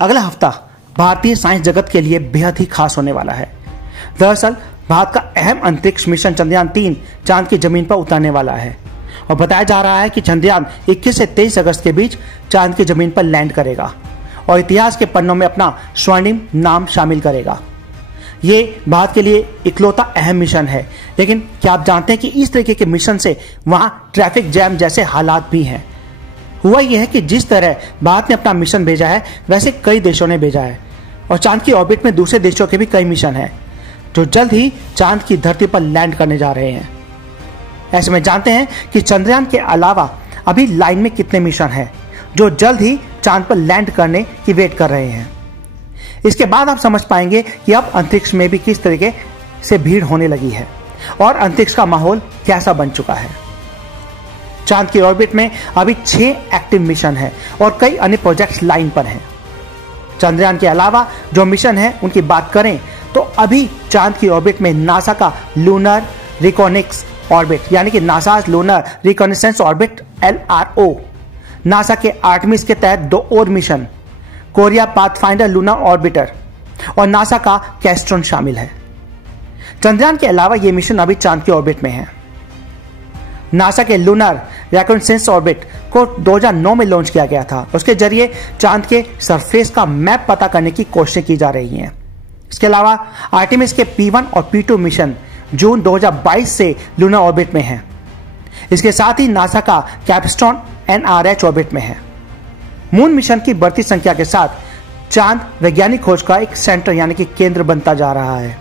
अगला हफ्ता भारतीय साइंस जगत के लिए बेहद ही खास होने वाला है। दरअसल भारत का अहम अंतरिक्ष मिशन चंद्रयान-3 चांद की जमीन पर उतरने वाला है और बताया जा रहा है कि चंद्रयान 21 से 23 अगस्त के बीच चांद की जमीन पर लैंड करेगा और इतिहास के पन्नों में अपना स्वर्णिम नाम शामिल करेगा। ये भारत के लिए इकलौता अहम मिशन है, लेकिन क्या आप जानते हैं कि इस तरीके के मिशन से वहां ट्रैफिक जैम जैसे हालात भी हैं। हुआ यह है कि जिस तरह भारत ने अपना मिशन भेजा है, वैसे कई देशों ने भेजा है और चांद की ऑर्बिट में दूसरे देशों के भी कई मिशन हैं जो जल्द ही चांद की धरती पर लैंड करने जा रहे हैं। ऐसे में जानते हैं कि चंद्रयान के अलावा अभी लाइन में कितने मिशन हैं जो जल्द ही चांद पर लैंड करने की वेट कर रहे हैं। इसके बाद आप समझ पाएंगे कि अब अंतरिक्ष में भी किस तरीके से भीड़ होने लगी है और अंतरिक्ष का माहौल कैसा बन चुका है। चांद की ऑर्बिट में अभी 6 एक्टिव मिशन हैं और कई अन्य प्रोजेक्ट्स लाइन पर हैं। चंद्रयान के अलावा जो मिशन हैं उनकी बात करें तो अभी चांद की ऑर्बिट में नासा का लूनर रिकॉनेक्स ऑर्बिट यानी कि NASA lunar reconnaissance orbit LRO, NASA के आर्टेमिस के तहत 2 और mission Korea pathfinder lunar orbiter और नासा का कैस्ट्रॉन शामिल है। चंद्रयान के अलावा ये मिशन अभी चांद की ऑर्बिट में है। नासा के लूनर रिकॉनेसेंस ऑर्बिट को 2009 में लॉन्च किया गया था। उसके जरिए चांद के सरफेस का मैप पता करने की कोशिशें की जा रही हैं। इसके अलावा आर्टेमिस के P1 और P2 मिशन जून 2022 से लूनर ऑर्बिट में हैं। इसके साथ ही नासा का कैप्स्टोन NRH ऑर्बिट में है। मून मिशन की बढ़ती संख्या के साथ चांद वैज्ञानिक खोज का एक सेंटर यानी कि केंद्र बनता जा रहा है।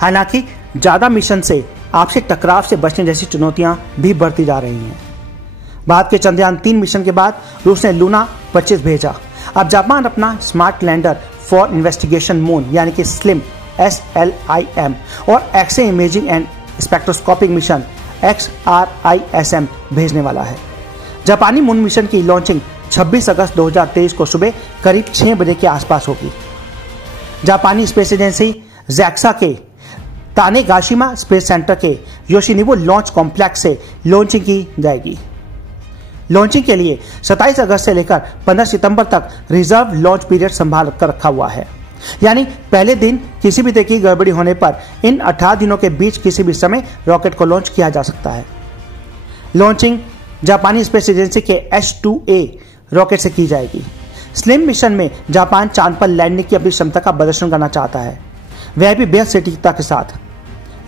हालांकि ज्यादा मिशन से आपसे टकराव से बचने जैसी चुनौतियां भी बढ़ती जा रही हैं। भारत के चंद्रयान-3 मिशन के बाद रूस ने लूना 25 भेजा। अब जापान अपना smart lander for investigation moon यानी कि SLIM और X ray imaging and spectroscopic mission XRISM भेजने वाला है। जापानी मून मिशन की लॉन्चिंग 26 अगस्त 2023 को सुबह करीब 6 बजे के आसपास होगी। जापानी स्पेस एजेंसी JAXA के तानेगाशिमा स्पेस सेंटर के योशिनिबो लॉन्च कॉम्प्लेक्स से लॉन्चिंग की जाएगी। लॉन्चिंग के लिए 27 अगस्त से लेकर 15 सितंबर तक रिजर्व लॉन्च पीरियड संभाल कर रखा हुआ है, यानी पहले दिन किसी भी तरह की गड़बड़ी होने पर इन 18 दिनों के बीच किसी भी समय रॉकेट को लॉन्च किया जा सकता है। लॉन्चिंग जापानी स्पेस एजेंसी के H2A रॉकेट से की जाएगी। स्लिम मिशन में जापान चांद पर लैंडिंग की अपनी क्षमता का प्रदर्शन करना चाहता है, वह भी बेहद सटीकता के साथ।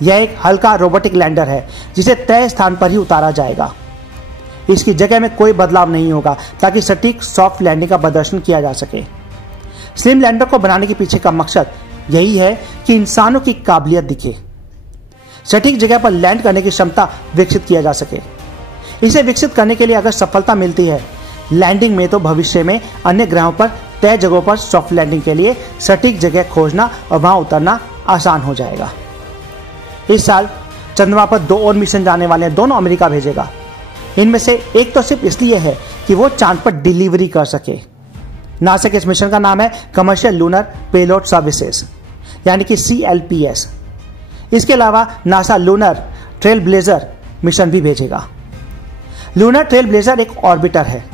यह एक हल्का रोबोटिक लैंडर है जिसे तय स्थान पर ही उतारा जाएगा। इसकी जगह में कोई बदलाव नहीं होगा ताकि सटीक सॉफ्ट लैंडिंग का प्रदर्शन किया जा सके। स्लिम लैंडर को बनाने के पीछे का मकसद यही है कि इंसानों की काबिलियत दिखे, सटीक जगह पर लैंड करने की क्षमता विकसित किया जा सके। इसे विकसित करने के लिए अगर सफलता मिलती है लैंडिंग में, तो भविष्य में अन्य ग्रहों पर तय जगहों पर सॉफ्ट लैंडिंग के लिए सटीक जगह खोजना और वहां उतरना आसान हो जाएगा। इस साल चंद्रमा पर 2 और मिशन जाने वाले हैं। दोनों अमेरिका भेजेगा। इनमें से एक तो सिर्फ इसलिए है कि वो चांद पर डिलीवरी कर सके। नासा के इस मिशन का नाम है कमर्शियल लूनर पेलोड सर्विसेज यानी कि CLPS। इसके अलावा NASA lunar trail blazer mission भी भेजेगा। लूनर ट्रेल ब्लेजर एक ऑर्बिटर है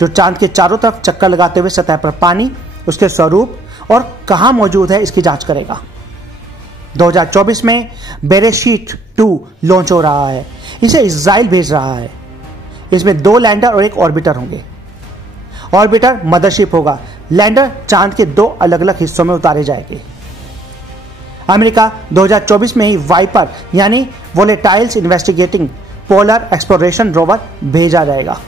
जो चांद के चारों तरफ चक्कर लगाते हुए सतह पर पानी, उसके स्वरूप और कहां मौजूद है इसकी जांच करेगा। 2024 में बेरेशीट 2 लॉन्च हो रहा है। इसे इजराइल भेज रहा है। इसमें 2 लैंडर और 1 ऑर्बिटर होंगे। ऑर्बिटर मदरशिप होगा। लैंडर चांद के 2 अलग अलग हिस्सों में उतारे जाएंगे। अमेरिका 2024 में ही वाइपर यानी volatiles investigating polar exploration rover भेजा जाएगा।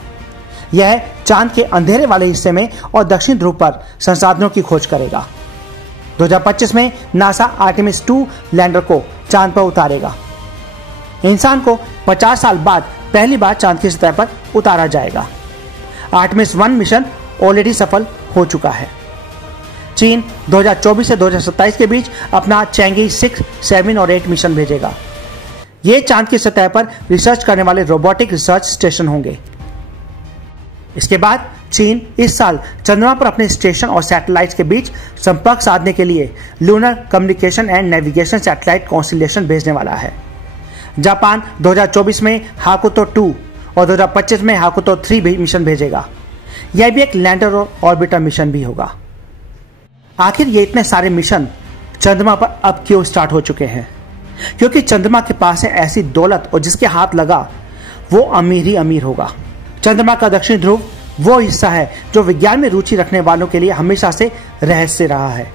यह चांद के अंधेरे वाले हिस्से में और दक्षिण ध्रुव पर संसाधनों की खोज करेगा। 2025 में नासा आर्टेमिस 2 लैंडर को चांद पर उतारेगा। इंसान को 50 साल बाद पहली बार चांद की सतह पर उतारा जाएगा। आर्टेमिस 1 मिशन ऑलरेडी सफल हो चुका है। चीन 2024 से 2027 के बीच अपना चैंगी 6, 7 और 8 मिशन भेजेगा। ये चांद की सतह पर रिसर्च करने वाले रोबोटिक रिसर्च स्टेशन होंगे। इसके बाद चीन इस साल चंद्रमा पर अपने स्टेशन और सैटेलाइट्स के बीच संपर्क साधने के लिए lunar communication and navigation satellite constellation भेजने वाला है। जापान 2024 में हाकुतो 2 और 2025 में हाकुतो 3 मिशन भेजेगा। यह भी एक लैंडर और ऑर्बिटर मिशन भी होगा। आखिर ये इतने सारे मिशन चंद्रमा पर अब क्यों स्टार्ट हो चुके हैं? क्योंकि चंद्रमा के पास है ऐसी दौलत और जिसके हाथ लगा वो अमीर ही अमीर होगा। चंद्रमा का दक्षिण ध्रुव वो हिस्सा है जो विज्ञान में रुचि रखने वालों के लिए हमेशा से रहस्य रहा है।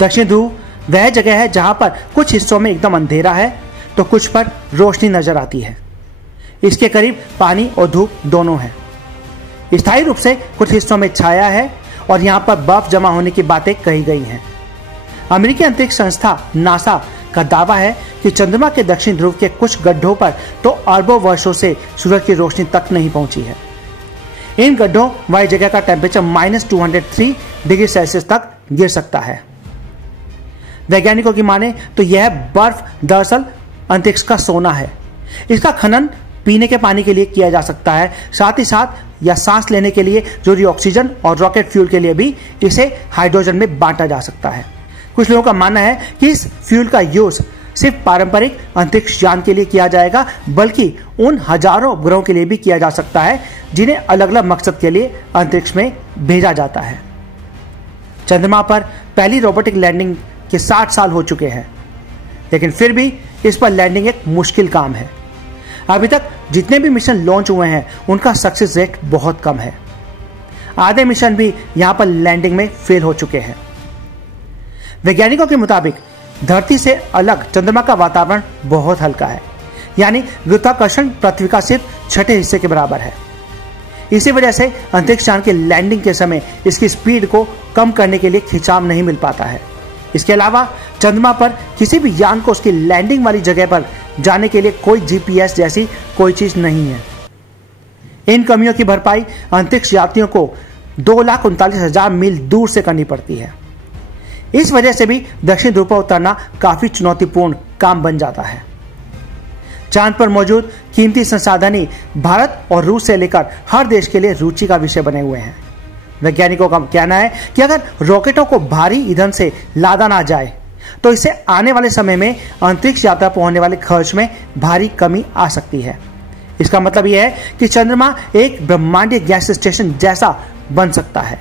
दक्षिण ध्रुव वह जगह है जहां पर कुछ हिस्सों में एकदम अंधेरा है तो कुछ पर रोशनी नजर आती है। इसके करीब पानी और धूप दोनों है। स्थायी रूप से कुछ हिस्सों में छाया है और यहाँ पर बर्फ जमा होने की बातें कही गई हैं। अमेरिकी अंतरिक्ष संस्था नासा का दावा है कि चंद्रमा के दक्षिण ध्रुव के कुछ गड्ढों पर तो अरबों वर्षों से सूरज की रोशनी तक नहीं पहुंची है। इन गड्ढों वाली जगह का टेम्परेचर -203 डिग्री सेल्सियस तक गिर सकता है। वैज्ञानिकों की माने तो यह बर्फ दरअसल अंतरिक्ष का सोना है। इसका खनन पीने के पानी के लिए किया जा सकता है, साथ ही साथ या सांस लेने के लिए जरूरी ऑक्सीजन और रॉकेट फ्यूल के लिए भी इसे हाइड्रोजन में बांटा जा सकता है। कुछ लोगों का मानना है कि इस फ्यूल का यूज सिर्फ पारंपरिक अंतरिक्ष यान के लिए किया जाएगा, बल्कि उन हजारों उपग्रहों के लिए भी किया जा सकता है जिन्हें अलग अलग मकसद के लिए अंतरिक्ष में भेजा जाता है। चंद्रमा पर पहली रोबोटिक लैंडिंग के 60 साल हो चुके हैं, लेकिन फिर भी इस पर लैंडिंग एक मुश्किल काम है। अभी तक जितने भी मिशन लॉन्च हुए हैं उनका सक्सेस रेट बहुत कम है। आधे मिशन भी यहां पर लैंडिंग में फेल हो चुके हैं। वैज्ञानिकों के मुताबिक धरती से अलग चंद्रमा का वातावरण बहुत हल्का है, यानी गुरुत्वाकर्षण पृथ्वी का सिर्फ छठे हिस्से के बराबर है। इसी वजह से अंतरिक्ष यान के लैंडिंग के समय इसकी स्पीड को कम करने के लिए खिंचाव नहीं मिल पाता है। इसके अलावा चंद्रमा पर किसी भी यान को उसकी लैंडिंग वाली जगह पर जाने के लिए कोई जीपीएस जैसी कोई चीज नहीं है। इन कमियों की भरपाई अंतरिक्ष यात्रियों को 2,39,000 मील दूर से करनी पड़ती है। इस वजह से भी दक्षिण ध्रुव पर उतरना काफी चुनौतीपूर्ण काम बन जाता है। चांद पर मौजूद कीमती संसाधन ही भारत और रूस से लेकर हर देश के लिए रुचि का विषय बने हुए हैं। वैज्ञानिकों का कहना है कि अगर रॉकेटों को भारी ईंधन से लादा ना जाए तो इससे आने वाले समय में अंतरिक्ष यात्रा पर होने वाले खर्च में भारी कमी आ सकती है। इसका मतलब यह है कि चंद्रमा एक ब्रह्मांडीय गैस स्टेशन जैसा बन सकता है।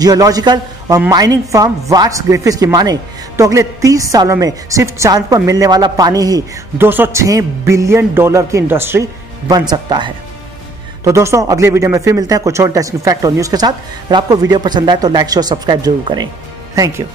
जियोलॉजिकल और माइनिंग फर्म वाट्स ग्रिफिथ की माने तो अगले 30 सालों में सिर्फ चांद पर मिलने वाला पानी ही $206 बिलियन की इंडस्ट्री बन सकता है। तो दोस्तों, अगले वीडियो में फिर मिलते हैं कुछ और इंटरेस्टिंग फैक्ट और न्यूज के साथ। अगर आपको वीडियो पसंद आए तो लाइक शेयर सब्सक्राइब जरूर करें। Thank you.